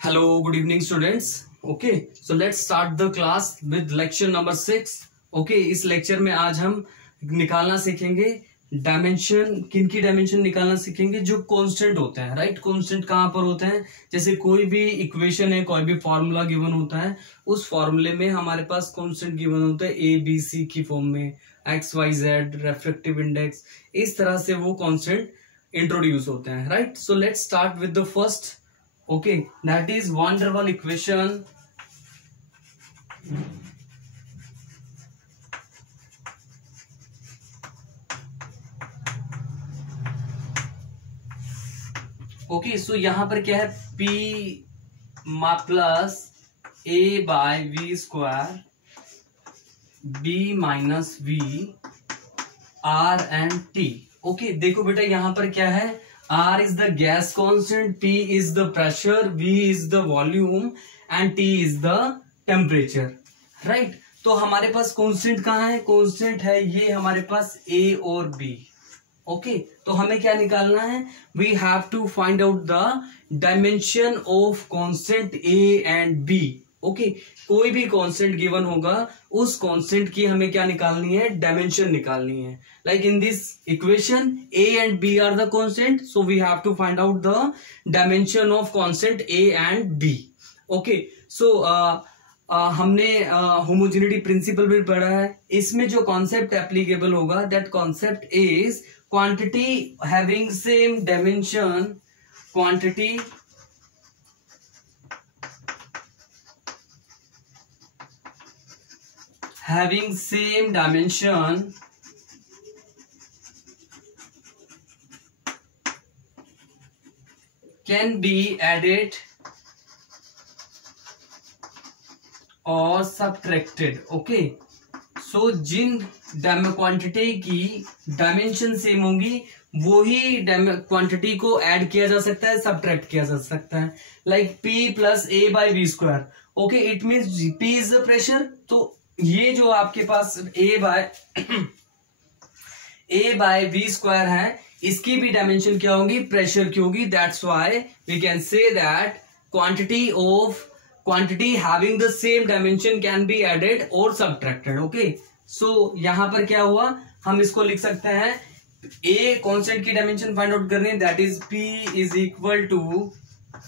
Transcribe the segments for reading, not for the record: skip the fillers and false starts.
Hello, good evening students. Okay, so let's start the class with lecture number 6. Okay, इस lecture में आज हम निकालना सीखेंगे डायमेंशन. किन की डायमेंशन निकालना सीखेंगे? जो कांस्टेंट होते हैं, राइट. कांस्टेंट कहाँ पर होते हैं? जैसे कोई भी इक्वेशन है, कोई भी फॉर्मूला गिवन होता है, उस फॉर्मूले में हमारे पास कांस्टेंट गिवन होता है ए बी सी की फॉर्म में, X Y Z, refractive index, इस तरह से वो कांस्टेंट इंट्रोड्यूस होते हैं, right. So let's start with the first. Okay, that is van der Waals equation. Okay, so यहाँ पर क्या है? P plus A by V square B minus V R and T. Okay, देखो बेटा यहाँ पर क्या है? R is the gas constant, P is the pressure, V is the volume and T is the temperature, right? तो हमारे पास constant कहाँ है? constant है ये हमारे पास A और B. ओके, तो हमें क्या निकालना है? We have to find out the dimension of constant A and B. Okay, कोई भी कांस्टेंट गिवन होगा, उस कांस्टेंट की हमें क्या निकालनी है? डायमेंशन निकालनी है. Like in this equation A and B are the constant, so we have to find out the dimension of constant A and B. Okay, so हमने होमोजेनिटी प्रिंसिपल भी पढ़ा है. इसमें जो कॉन्सेप्ट एप्लीकेबल होगा, that concept is quantity having same dimension, quantity having same dimension can be added or subtracted. Okay, so जिन quantity की dimension same होंगी, वही क्वांटिटी को ऐड किया जा सकता है, सब्ट्रैक्ट किया जा सकता है. Like P plus A by V square. Okay, it means P is the pressure. तो ये जो आपके पास A बाय V स्क्वायर है, इसकी भी डायमेंशन क्या होगी? प्रेशर की होगी. That's why we can say that quantity having the same dimension can be added और सब्ट्रैक्टेड. ओके, सो यहां पर क्या हुआ? हम इसको लिख सकते हैं, A कांस्टेंट की डायमेंशन फाइंड आउट करनी है, that is P is equal to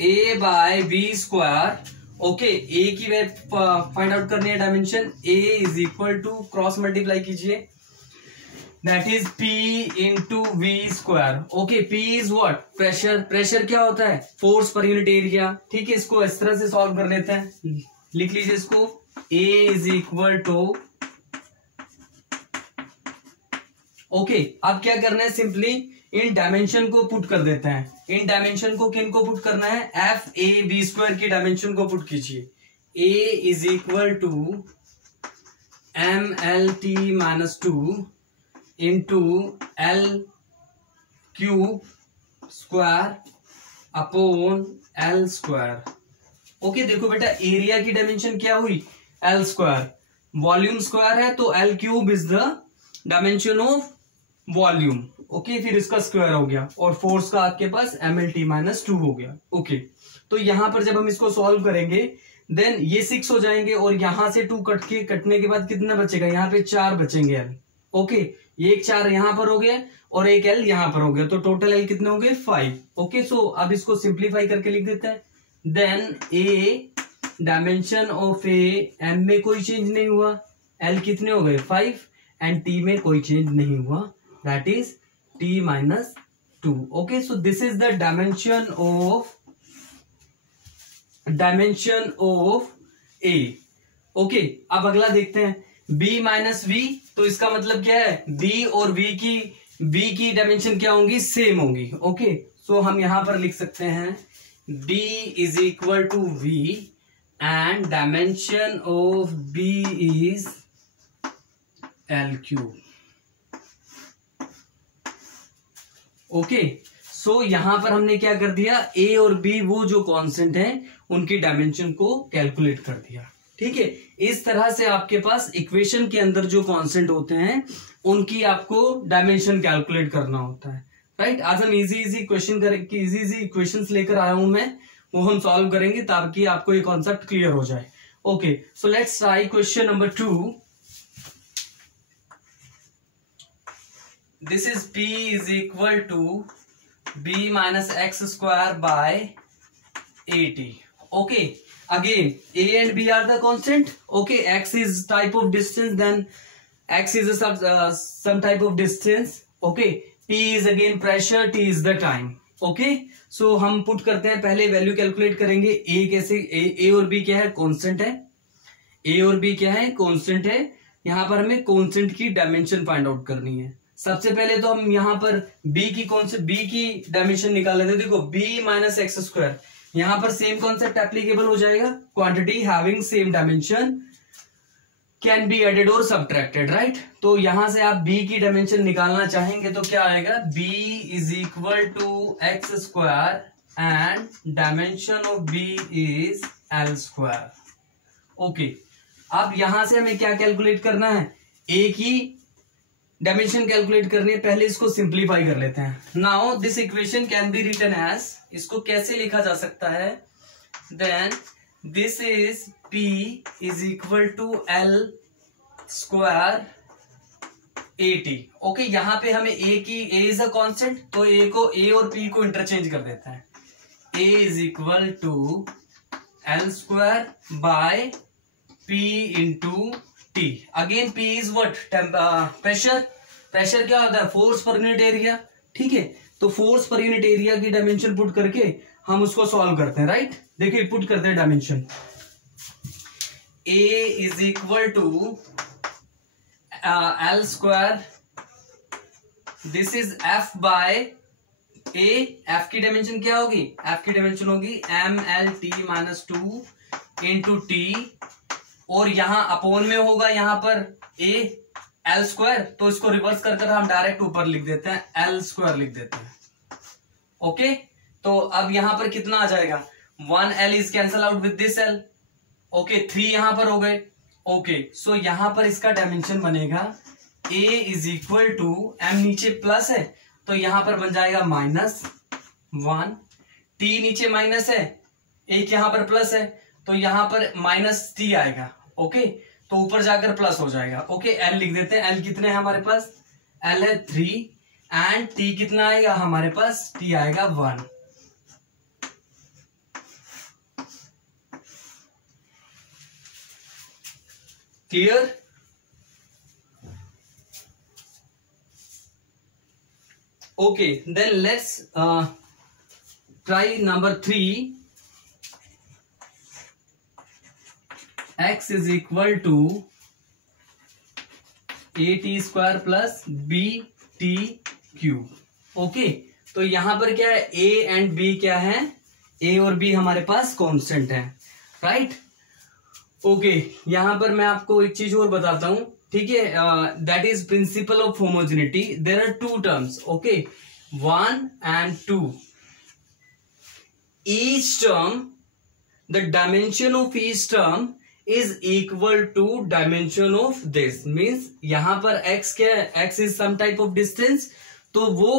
A by V square. Okay, A की फाइंड आउट करनी है dimension. A is equal to cross multiply कीजिए, that is P into V square. Okay, P is what? Pressure. Pressure क्या होता है? Force per unit area. ठीक है, इसको इस तरह से सॉल्व कर लेते हैं. लिख लीजिए इसको, A is equal to. Okay, अब क्या करना है? सिंपली इन डायमेंशन को पुट कर देते हैं. इन डायमेंशन को किन को पुट करना है? एफ ए बी स्क्वायर की डायमेंशन को पुट कीजिए. A is equal to MLT minus 2 into L cube square upon L square. Okay, देखो बेटा, एरिया की डायमेंशन क्या हुई? L square. वॉल्यूम स्क्वायर है, तो L cube is the dimension of volume. Okay, फिर इसका स्क्वायर हो गया, और फोर्स का आपके पास MLT माइनस 2 हो गया. ओके, तो यहां पर जब हम इसको सॉल्व करेंगे, देन ये 6 हो जाएंगे, और यहां से 2 कटने के बाद कितना बचेगा? यहाँ पे 4 बचेंगे L. ओके, ये एक 4 यहां पर हो गया और एक L यहां पर हो गया, तो टोटल L कितने हो गए? 5. ओके, सो अब इसको सिंप्लीफाई करके लिख देते हैं. Then A dimension of A, M में कोई चेंज नहीं हुआ, L कितने हो गए? 5, एंड T में कोई चेंज नहीं हुआ, that is T minus 2. Okay, so this is the dimension of A. Okay, अब अगला देखते हैं, B minus V. तो इसका मतलब क्या है? B और V की डायमेंशन क्या होंगी? सेम होंगी. ओके, सो हम यहां पर लिख सकते हैं B is equal to V and dimension of B is L cube. Okay, so यहां पर हमने क्या कर दिया? A और B वो जो कांस्टेंट है, उनकी डायमेंशन को कैलकुलेट कर दिया. ठीक है, इस तरह से आपके पास इक्वेशन के अंदर जो कांस्टेंट होते हैं, उनकी आपको डायमेंशन कैलकुलेट करना होता है. राइट, आज हम इजी इजी क्वेश्चन लेकर आया हूं मैं. वो हम सॉल्व करेंगे ताकि आपको ये कॉन्सेप्ट क्लियर हो जाए। Okay, so let's try question number 2। This is p is equal to b minus X square by 80। Okay, again a and b are the constant. Okay, x is type of distance, then x is some type of distance. Okay, p is again pressure, t is the time. Okay, so हम put करते हैं, पहले value calculate करेंगे। a कैसे, a और b क्या है, constant है। a और b क्या है, कांस्टेंट है। यहाँ पर हमें कांस्टेंट की डायमेंशन फाइंड आउट करनी है। सबसे पहले तो हम यहाँ पर b की डायमेंशन निकाल लेते हैं। देखो b माइनस एक्स स्क्वायर, यहां पर सेम कॉन्सेप्ट एप्लीकेबल हो जाएगा। Quantity having same dimension can be added और सबट्रैक्टेड, राइट। तो यहां से आप b की डायमेंशन निकालना चाहेंगे तो क्या आएगा, b is equal to X square and dimension of b is L square. Okay, अब यहां से हमें क्या कैलकुलेट करना है, a की डायमेंशन कैलकुलेट करनी है। पहले इसको सिंप्लीफाई कर लेते हैं। Now this equation can be written as, इसको कैसे लिखा जा सकता है, then this is p is equal to l square 80। Okay, यहां पे हमें a इज अ कांस्टेंट, तो a और p को इंटरचेंज कर देता है। a is equal to l square by p into T। Again P is what, pressure. Pressure क्या होता है, फोर्स पर यूनिट एरिया। ठीक है, तो फोर्स पर यूनिट एरिया की डायमेंशन पुट करके हम उसको सॉल्व करते हैं, राइट। देखिए पुट करते हैं dimension, A is equal to L square, this is F by A। F की डायमेंशन क्या होगी, F की डायमेंशन होगी MLT माइनस 2 इंटू T, और यहां अपोन में होगा यहां पर a l स्क्वायर, तो इसको रिवर्स कर कर हम डायरेक्ट ऊपर लिख देते हैं, l स्क्वायर लिख देते हैं। ओके, तो अब यहां पर कितना आ जाएगा, 1l is cancel out with this l। Okay, 3 यहां पर हो गए। ओके, सो यहां पर इसका डायमेंशन बनेगा a is equal to, m नीचे प्लस है तो यहां पर बन जाएगा -1, t नीचे माइनस है, एक यहां पर प्लस है तो यहां पर -t आएगा। ओके, तो ऊपर जाकर प्लस हो जाएगा। ओके, l लिख देते हैं। l कितने हैं हमारे पास, l है 3 एंड t कितना आएगा हमारे पास, t आएगा 1। Clear. Okay, then let's try number 3। x is equal to a t square plus b t cube. Okay, तो यहां पर क्या है, a एंड b क्या है, a और b हमारे पास कांस्टेंट है, राइट। ओके, यहां पर मैं आपको एक चीज और बताता हूं, ठीक है, that is principle of homogeneity. There are 2 terms, okay, 1 and 2। each term, the dimension of each term is equal to dimension of this, means यहां पर x क्या है, x is some type of distance, तो वो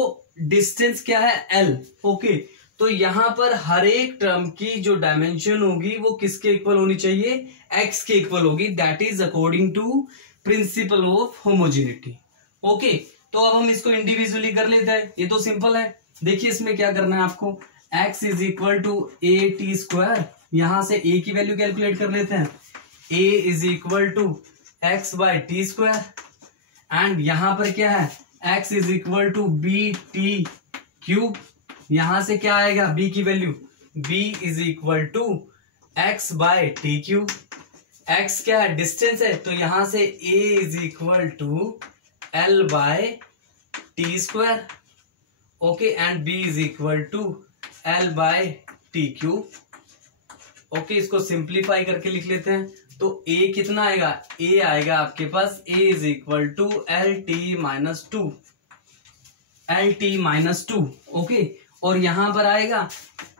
distance क्या है, l। Okay, तो यहां पर हर एक टर्म की जो डायमेंशन होगी वो किसके इक्वल होनी चाहिए, x के इक्वल होगी। That is according to principle of homogeneity. Okay, तो अब हम इसको इंडिविजुअली कर लेते हैं, ये तो सिंपल है। देखिए इसमें क्या करना है आपको, x is equal to a t square, यहां से a की वैल्यू कैलकुलेट कर लेते हैं, a is equal to X by T square, and यहां पर क्या है, x is equal to B T cube. यहां से क्या आएगा, b की value, b is equal to X by T cube. x क्या है, डिस्टेंस है, तो यहां से a is equal to l by T square. Okay, and b is equal to l by T cube. Okay, इसको simplify करके लिख लेते हैं, तो a कितना आएगा, a आएगा आपके पास a is equal to L T minus 2, L T minus 2। Okay, और यहां पर आएगा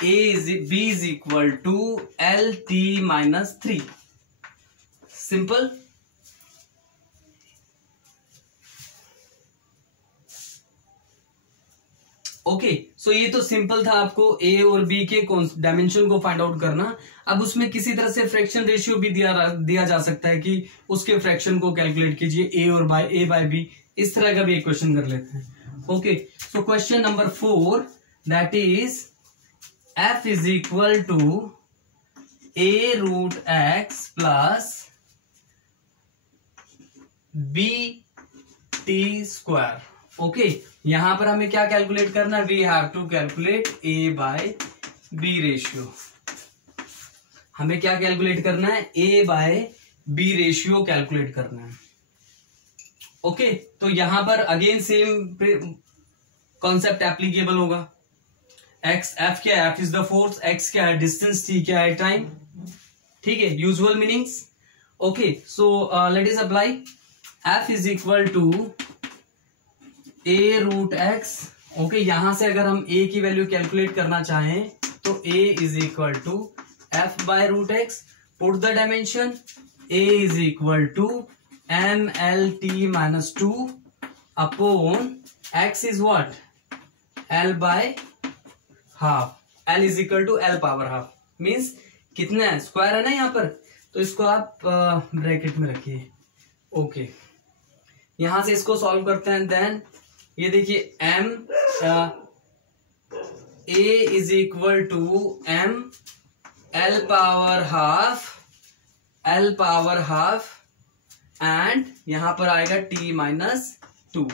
b is equal to L T minus 3। Simple. Okay, so ये तो सिंपल था, आपको ए और बी के डायमेंशन को फाइंड आउट करना। अब उसमें किसी तरह से फ्रैक्शन रेशियो भी दिया जा सकता है कि उसके फ्रैक्शन को कैलकुलेट कीजिए, ए बाय बी, इस तरह का भी एक क्वेश्चन कर लेते हैं। Okay, so question number 4, that is f is equal to a root x plus b T square. Okay, यहां पर हमें क्या कैलकुलेट करना है, we have to calculate a by b ratio. हमें क्या कैलकुलेट करना है, a by b ratio calculate करना है। ओके, तो यहां पर अगेन सेम कॉन्सेप्ट एप्लीकेबल होगा। एक्स, एफ क्या है, F is the force, X क्या है डिस्टेंस, टी क्या है टाइम, ठीक है, usual meanings. Okay, so let is apply, F is equal to A root X. Okay, यहां से अगर हम ए की वैल्यू कैलकुलेट करना चाहें तो A is equal to F by root X, put the dimension, A is equal to M L T minus 2 upon X is what, L by half, L is equal to L power half, means कितना है, square है ना यहाँ पर, तो इसको आप bracket में रखिए। ओके, यहां से इसको सॉल्व करते हैं, देन ये देखिए M A is equal to M L power half and यहां पर आएगा T minus 2।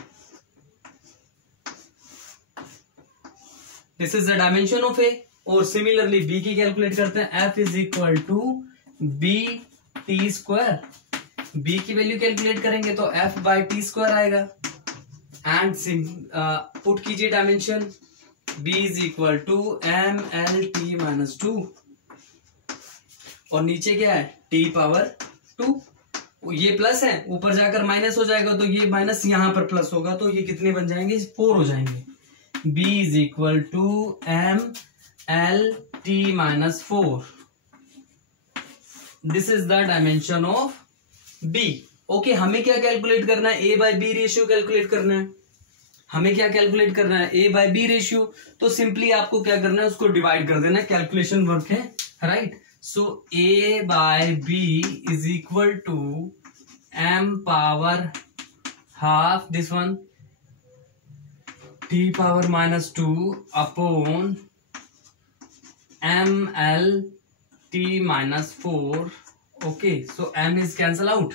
This is the dimension of A. और सिमिलरली बी की कैलकुलेट करते हैं, F is equal to B T square. B की वैल्यू कैलकुलेट करेंगे तो एफ बाय टी स्क्वायर आएगा एंड पुट कीजिए dimension, b is equal to M L T minus 2 और नीचे क्या है, t पावर 2। ये प्लस है, ऊपर जाकर माइनस हो जाएगा तो ये माइनस यहां पर प्लस होगा, तो ये कितने बन जाएंगे, 4 हो जाएंगे। b is equal to M L T minus 4, this is the dimension of b। Okay, हमें क्या कैलकुलेट करना है, a by B ratio calculate करना है। हमें क्या कैलकुलेट करना है, a बाय बी रेशियो, तो सिंपली आपको क्या करना है, उसको डिवाइड कर देना है, कैलकुलेशन वर्क है, right. So a by B is equal to m power half, this one t power minus 2 upon m l t minus 4। Okay, so m is cancel out,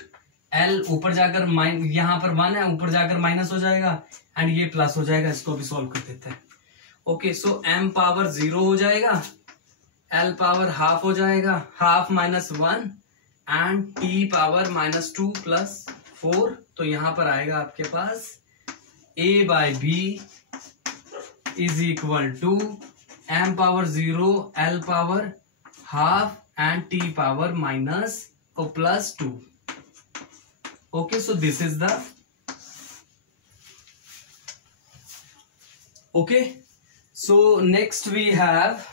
l ऊपर जाकर यहां पर 1 है, ऊपर जाकर माइनस हो जाएगा एंड ये प्लस हो जाएगा, इसको भी सॉल्व कर देते हैं। ओके, सो m पावर 0 हो जाएगा, l पावर हाफ हो जाएगा, half minus 1 and t power minus 2 plus 4, तो यहां पर आएगा आपके पास a by B is equal to m power 0, l power half and t power minus और plus 2। Okay, so this is the okay. So next we have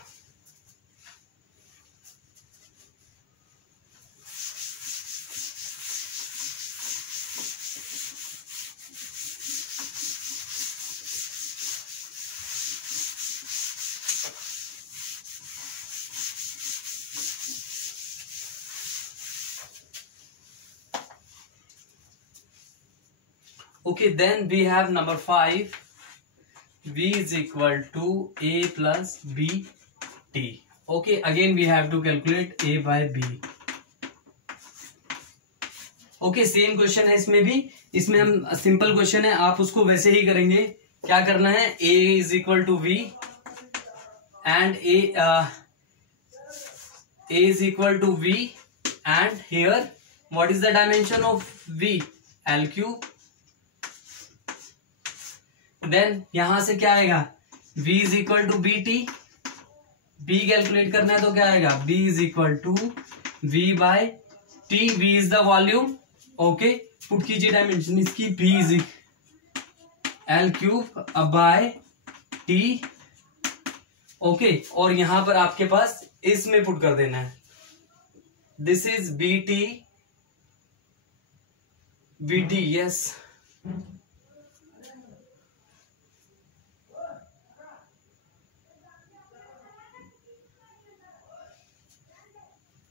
okay, then we have number 5, v is equal to a plus b t। okay, again we have to calculate a by b। okay, same question है इसमें भी, इसमें हम simple question है, आप उसको वैसे ही करेंगे। क्या करना है, a is equal to v and a is equal to v and here what is the dimension of v, l cube. Then यहां से क्या आएगा, v is equal to B T, b calculate करना है तो क्या आएगा, b is equal to v by T, v is the volume. Okay, put कीजिए डायमेंशन इसकी, v इज L cube by T. Okay, और यहां पर आपके पास इसमें पुट कर देना है, this is B T, B T, yes.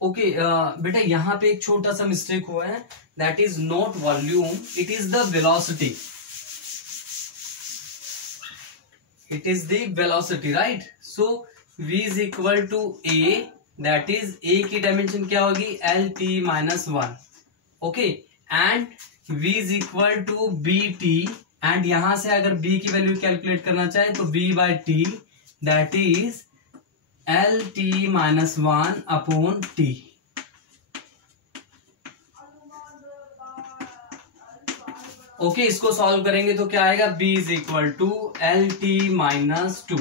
Okay बेटा यहाँ पे एक छोटा सा मिस्टेक हुआ है, that is not volume, it is the velocity, it is the velocity, right. So v is equal to a, that is a की dimension क्या होगी, LT-1, okay, and v is equal to bt, and यहां से अगर b की value calculate करना चाहे तो v by T, that is LT-1 upon t। Okay, इसको सॉल्व करेंगे तो क्या आएगा, b is equal to LT-2,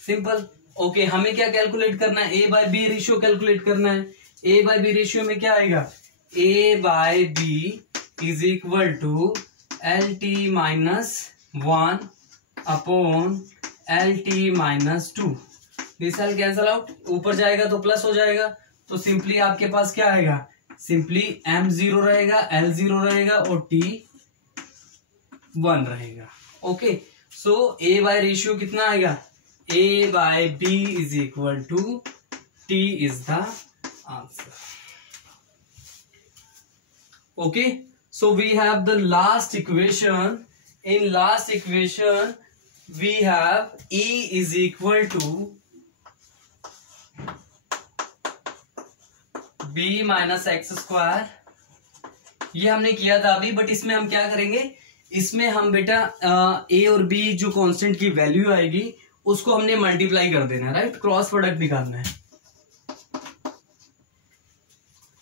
simple. Okay, हमें क्या कैलकुलेट करना है, a by B ratio calculate करना है। a बाय बी रेशियो में क्या आएगा, a by B is equal to LT-1 upon LT-2। This will cancel out, ऊपर जाएगा तो प्लस हो जाएगा, तो सिंपली आपके पास क्या आएगा, सिंपली m 0 रहेगा, l 0 रहेगा और t 1 रहेगा। Okay, so a by ratio कितना आएगा, a by b is equal to t is the answer. Okay, so we have the last equation, in last equation we have e is equal to b minus X square, ये हमने किया था अभी, but इसमें हम क्या करेंगे, इसमें हम बेटा a और b जो कांस्टेंट की वैल्यू आएगी उसको हमने मल्टीप्लाई कर देना है, राइट, क्रॉस प्रोडक्ट निकालना है,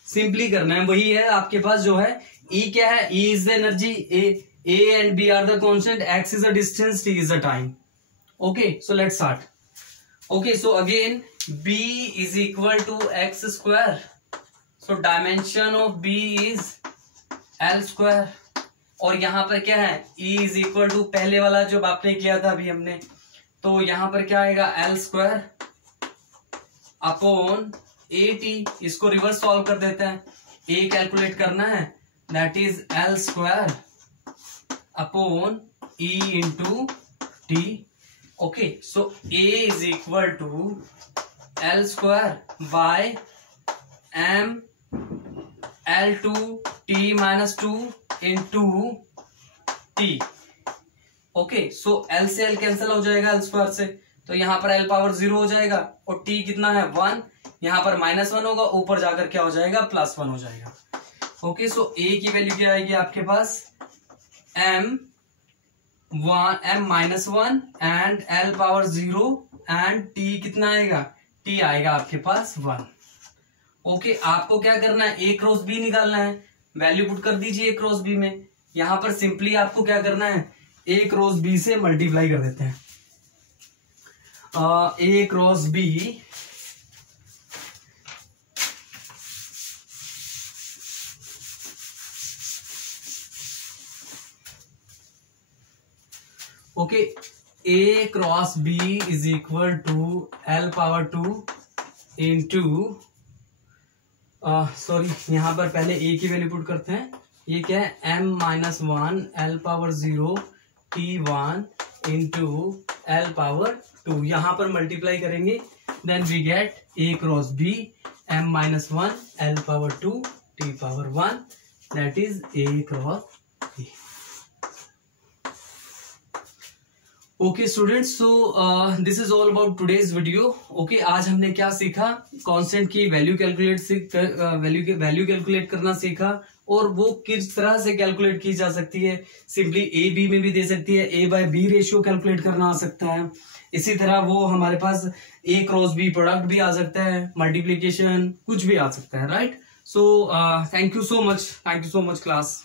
सिंपली करना है, वही है आपके पास जो है। E क्या है, E is the energy, A and B are the constant, X is the distance, T is the time. Okay, so let's start. Okay, so again B is equal to X square, so dimension of B is L square, और यहां पर क्या है, E is equal to पहले वाला जो आपने किया था अभी हमने, तो यहां पर क्या आएगा, L स्क्वायर अपॉन AT, इसको रिवर्स सॉल्व कर देते हैं, A कैलकुलेट करना है, that is L square upon E into T। Okay, so A is equal to L square by M L2T-2 into T। Okay, so L से L cancel हो जाएगा L square से, तो यहां पर L पावर 0 हो जाएगा और T कितना है 1, यहां पर -1 होगा, ऊपर जाकर क्या हो जाएगा, +1 हो जाएगा। ओके, सो A की वैल्यू क्या आएगी आपके पास, M -1 and L power 0 and T कितना आएगा, T आएगा आपके पास 1। ओके, आपको क्या करना है, A क्रॉस B निकालना है, वैल्यू पुट कर दीजिए A क्रॉस B में, यहां पर सिंपली आपको क्या करना है, A क्रॉस B से मल्टीप्लाई कर देते हैं, A cross B okay, A cross B is equal to L power 2 into, sorry यहां पर पहले A की वैल्यू पुट करते हैं, ये क्या है, M -1 L power 0 T1 into L power 2, यहां पर मल्टीप्लाई करेंगे, then we get A cross B M -1 L power 2 T power 1, that is A cross B। Okay students, so this is all about today's video. Okay, आज हमने क्या सीखा, constant की value calculate करना सीखा, और वो किस तरह से कैलकुलेट की जा सकती है, सिंपली A B में भी दे सकती है, A by B ratio calculate करना आ सकता है, इसी तरह वो हमारे पास A क्रॉस B प्रोडक्ट भी आ सकता है, मल्टीप्लीकेशन कुछ भी आ सकता है, right. So thank you so much class.